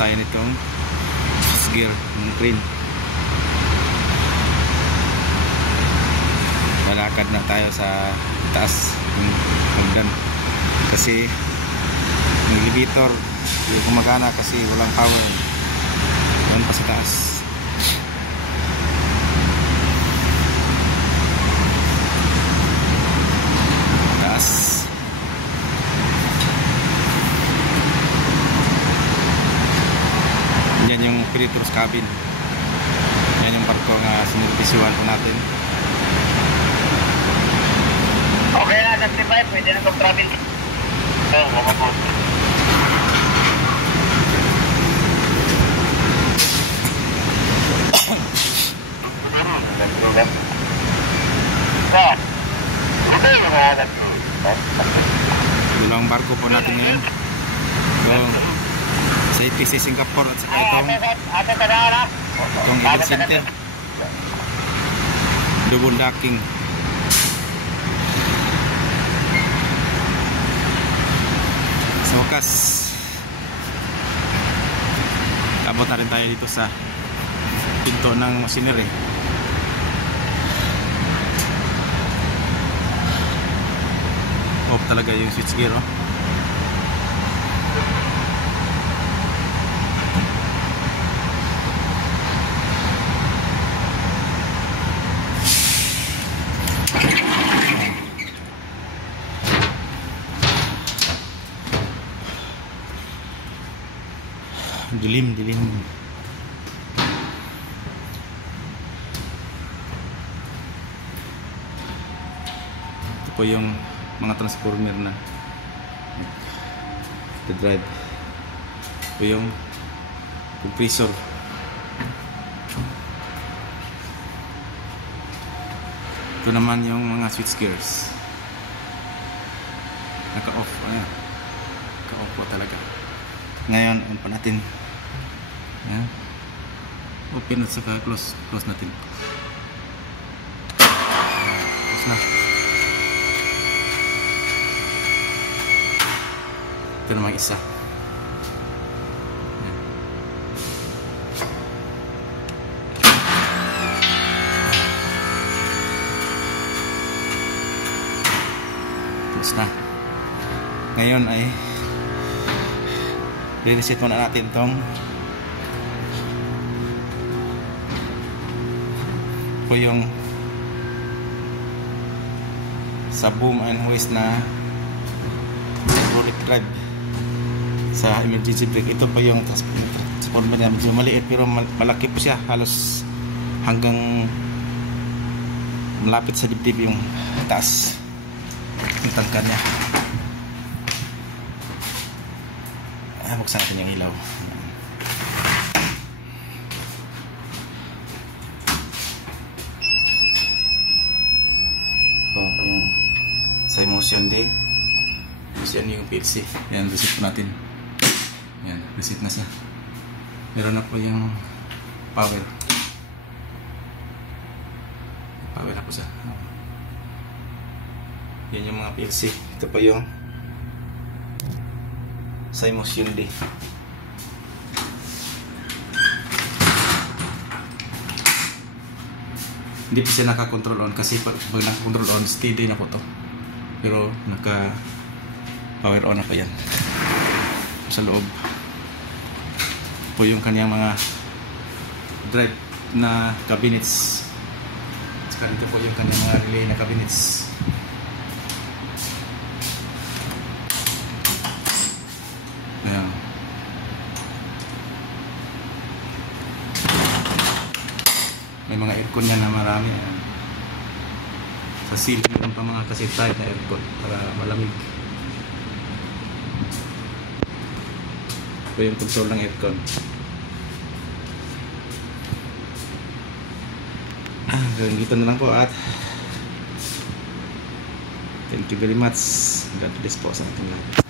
tayo nitong gear ng crane. Lalakad na tayo sa taas ng hagdan kasi yung elevator hindi gumagana kasi walang power. Doon pa sa taas. Yan yung Pilitor's cabin. Yan yung barko na sinubisyuhan po natin. Okay na, 75, pwede na mag-travel. Oo, makapos. Ito lang barko po natin ngayon. Sa ITC Singapore at saka itong event center. Double docking. Sa wakas, abot na rin tayo dito sa pinto ng machinery. Off talaga yung switch gear, oh. Dilim. Ito po yung mga transformer na the drive. Ito po yung compressor. Ito naman yung mga switch gears. Naka-off. Ayan. Naka-off po talaga. Ngayon, on pa natin. Ayan. Open at saka close natin. Close na. Ito naman isa. Ayan. Close na. Ngayon ay reset muna natin itong po yung sa boom and hoist na hydraulic drive sa emergency brake. Ito po yung transformer na medyo maliit pero malaki po siya, halos hanggang malapit sa dibdib yung taas yung tangka niya. Buksan natin yung ilaw. Ito yung sa motion day. Yan yung PLC. Yan, reset po natin. Yan, reset na siya. Meron na po yung power. Power na po siya. Yan yung mga PLC. Ito pa yung sa motion day. Hindi pa siya naka-control on kasi pag naka-control on steady na po to, pero naka power on na pa yan. Sa loob po yung kanyang mga drive na cabinets, saka dito po yung kanyang mga relay na cabinets. Ayan. May mga aircon yan na marami. Ayan. Sa ceiling meron pa mga kasi type na aircon para malamig. Ito yung control ng aircon. Hanggang dito na lang po at thank you very much. God bless po sa ating lahat.